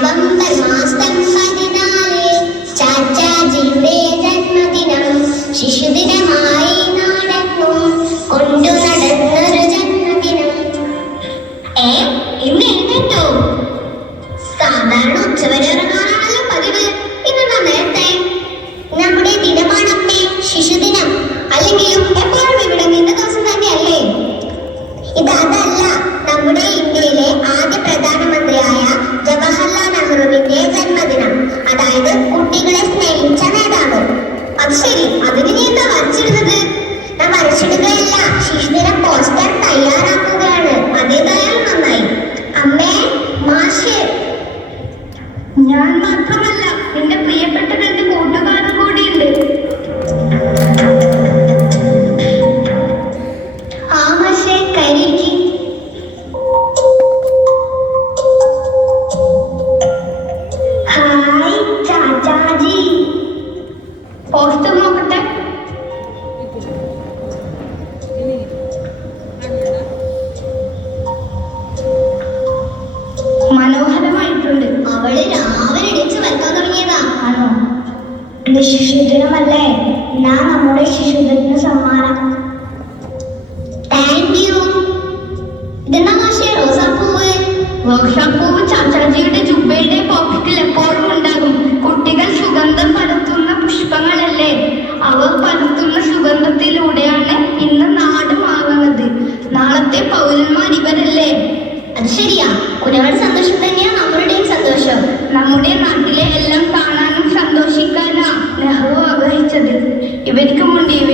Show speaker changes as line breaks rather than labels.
Bye. മാത്രമല്ല നിന്റെ പ്രിയപ്പെട്ട രണ്ട് കൂട്ടുകാരും കൂടിയുണ്ട്.
ആ മാഷേ കരിക്ക്. ഹായ് ചാച്ചാജി.
പോസ്റ്റർ നോക്കട്ടെ. മനോഹരമായിട്ടുണ്ട്. അവൾ
ഇന്ന് ശിശുദിനമല്ലേ? ഞാൻ നമ്മുടെ ശിശുദിന സമ്മാനം. താങ്ക് യു ഇതെന്താ മാഷേ? റോസാപ്പൂവ്.
വർഷപ്പൂവ് ചാച്ചാജിയുടെ ജുബയുടെ പോക്കറ്റിൽ എപ്പോഴും ഉണ്ടാകും. കുട്ടികൾ സുഗന്ധം പരത്തുന്ന പുഷ്പങ്ങളല്ലേ? അവർ പരത്തുന്ന സുഗന്ധത്തിലൂടെയാണ് ഇന്ന് നാട് മാറുന്നത്. നാളത്തെ പൗരന്മാർ ഇവരല്ലേ?
അത് ശരിയാ. ഒരുപാട് സന്തോഷം തന്നെയാ നമ്മളുടെയും സന്തോഷം.
നമ്മുടെ നാട്ടിലെ ഇവർക്കുമുണ്ട് ഇവരുടെ അവകാശങ്ങൾ